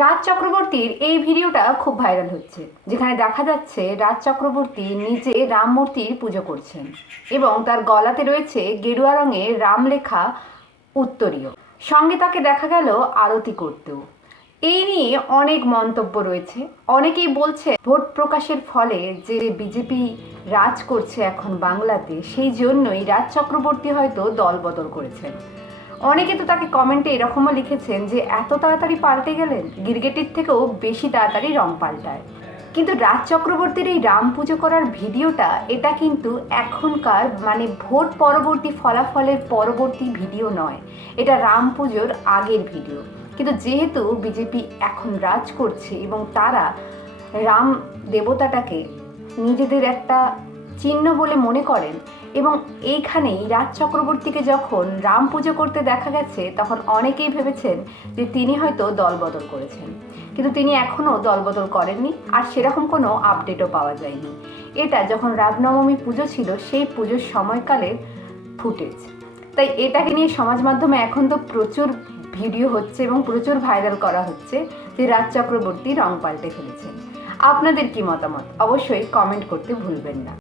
রাজ চক্রবর্তীর এই ভিডিওটা খুব ভাইরাল হচ্ছে, যেখানে দেখা যাচ্ছে রাজ চক্রবর্তী নিজে রাম মূর্তির পুজো করছেন এবং তার গলাতে রয়েছে গেরুয়া রঙের রাম লেখা উত্তরীয়। সঙ্গে তাকে দেখা গেল আরতি করতেও। এই নিয়ে অনেক মন্তব্য রয়েছে। অনেকেই বলছে ভোট প্রকাশের ফলে যে বিজেপি রাজ করছে এখন বাংলাতে, সেই জন্যই রাজ চক্রবর্তী হয়তো দল বদল করেছেন। অনেকে তো তাকে কমেন্টে এরকমও লিখেছেন যে এত তাড়াতাড়ি পাল্টে গেলেন, গিরগিটির থেকেও বেশি তাড়াতাড়ি রং পাল্টায়। কিন্তু রাজ চক্রবর্তীর এই রাম পুজো করার ভিডিওটা, এটা কিন্তু এখনকার ভোট পরবর্তী ফলাফলের পরবর্তী ভিডিও নয়, এটা রাম পুজোর আগের ভিডিও। কিন্তু যেহেতু বিজেপি এখন রাজ করছে এবং তারা রাম দেবতাটাকে নিজেদের একটা চিহ্ন বলে মনে করেন, এবং এইখানেই রাজ চক্রবর্তীকে যখন রাম পুজো করতে দেখা গেছে, তখন অনেকেই ভেবেছেন যে তিনি হয়তো দলবদল করেছেন। কিন্তু তিনি এখনও দলবদল করেননি, আর সেরকম কোনো আপডেটও পাওয়া যায়নি। এটা যখন রামনবমী পুজো ছিল, সেই পুজোর সময়কালের ফুটেজ। তাই এটাকে নিয়ে সমাজ মাধ্যমে এখন তো প্রচুর ভিডিও হচ্ছে এবং প্রচুর ভাইরাল করা হচ্ছে যে রাজ চক্রবর্তী রং পাল্টে ফেলেছেন। আপনাদের কি মতামত অবশ্যই কমেন্ট করতে ভুলবেন না।